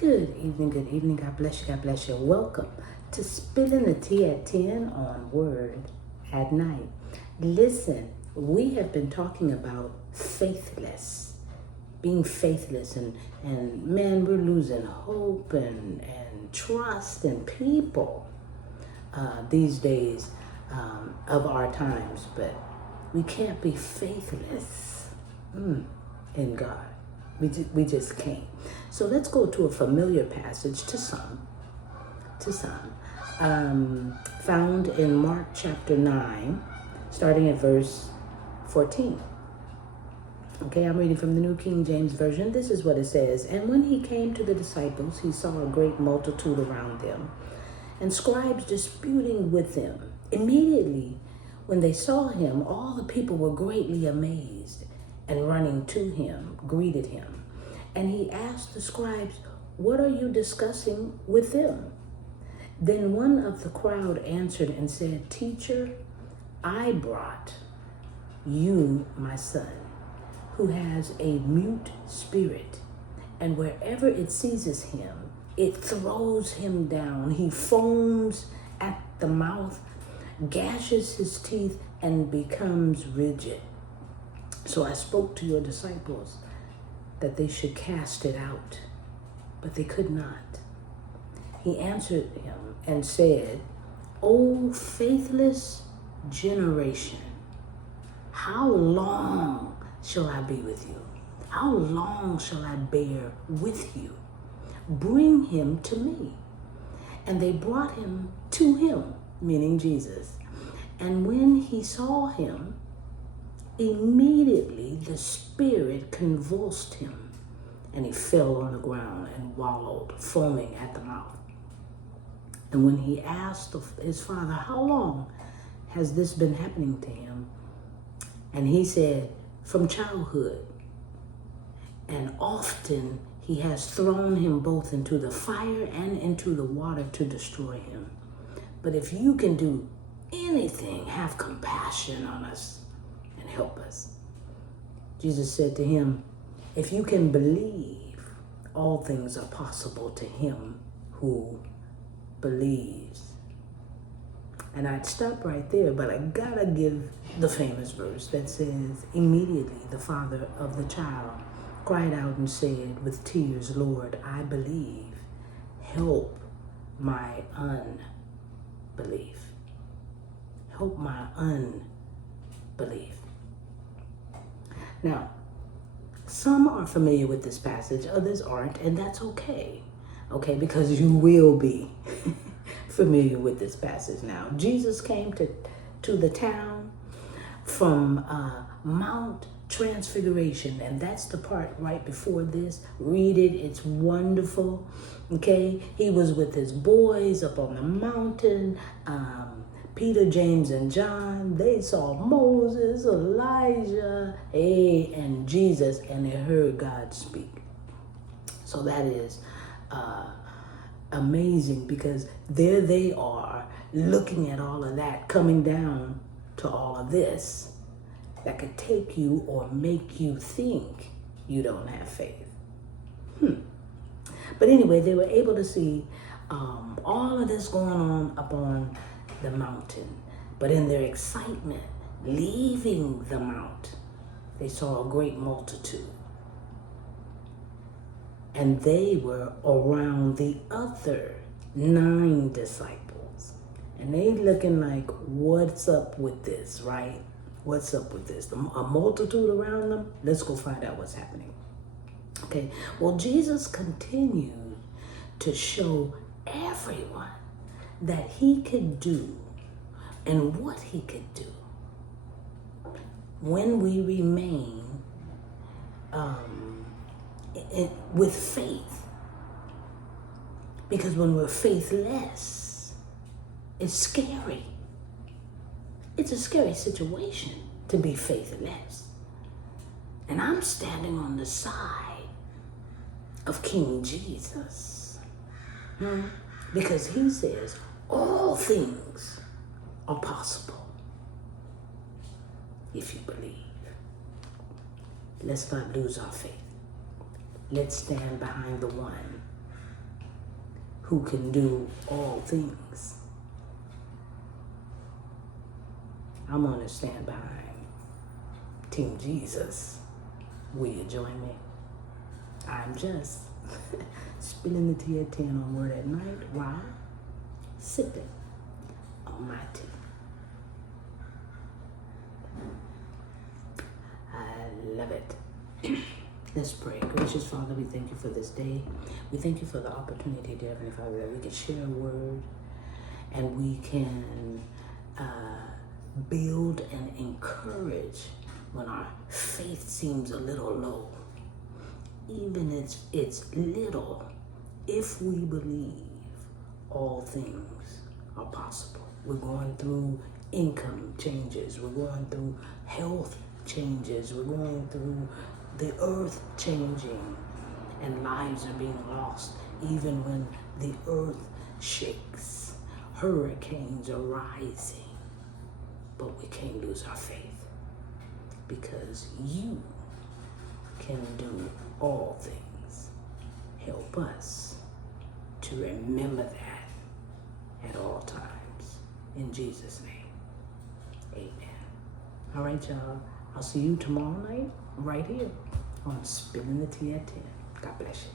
Good evening, good evening. God bless you, God bless you. Welcome to Spilling the Tea at 10 on Word at Night. Listen, we have been talking about being faithless, and man, we're losing hope and trust in people these days of our times, but we can't be faithless in God. We just can't. So let's go to a familiar passage to some, found in Mark chapter 9, starting at verse 14. Okay, I'm reading from the New King James Version. This is what it says. And when he came to the disciples, he saw a great multitude around them, and scribes disputing with them. Immediately, when they saw him, all the people were greatly amazed, and running to him, greeted him. And he asked the scribes, "What are you discussing with them?" Then one of the crowd answered and said, "Teacher, I brought you my son, who has a mute spirit, and wherever it seizes him, it throws him down. He foams at the mouth, gashes his teeth, and becomes rigid. So I spoke to your disciples that they should cast it out, but they could not." He answered him and said, "O faithless generation, how long shall I be with you? How long shall I bear with you? Bring him to me." And they brought him to him, meaning Jesus. And when he saw him, immediately the spirit convulsed him, and he fell on the ground and wallowed, foaming at the mouth. And when he asked his father, "How long has this been happening to him?" And he said, "From childhood. And often he has thrown him both into the fire and into the water to destroy him. But if you can do anything, have compassion on us and help us." Jesus said to him, "If you can believe, all things are possible to him who believes." And I'd stop right there, but I gotta give the famous verse that says, "Immediately the father of the child cried out and said with tears, 'Lord, I believe. Help my unbelief.'" Help my unbelief. Now, some are familiar with this passage, others aren't, and that's okay. Okay, because you will be familiar with this passage now. Jesus came to the town from Mount Transfiguration, and that's the part right before this. Read it, it's wonderful. Okay, he was with his boys up on the mountain. Peter, James, and John, they saw Moses, Elijah, and Jesus, and they heard God speak. So that is amazing, because there they are looking at all of that, coming down to all of this that could take you or make you think you don't have faith. But anyway, they were able to see all of this going on up on the mountain. But in their excitement, leaving the mount, they saw a great multitude. And they were around the other 9 disciples. And they looking like, what's up with this, right? What's up with this? A multitude around them? Let's go find out what's happening. Okay, well, Jesus continued to show everyone that he could do and what he could do when we remain with faith. Because when we're faithless, it's scary. It's a scary situation to be faithless. And I'm standing on the side of King Jesus. Because he says, all things are possible if you believe. Let's not lose our faith. Let's stand behind the one who can do all things. I'm going to stand behind Team Jesus. Will you join me? I'm just spilling the tea at 10 on Word at Night while sipping on my tea. I love it. Let's pray. Gracious Father, we thank you for this day. We thank you for the opportunity, dear Heavenly Father, that we can share a word and we can build and encourage when our faith seems a little low. Even if it's little, if we believe, all things are possible. We're going through income changes. We're going through health changes. We're going through the earth changing, and lives are being lost. Even when the earth shakes, hurricanes are rising. But we can't lose our faith, because you can do all things. Help us to remember that at all times. In Jesus' name, amen. All right, y'all. I'll see you tomorrow night right here on Spilling the Tea at 10. God bless you.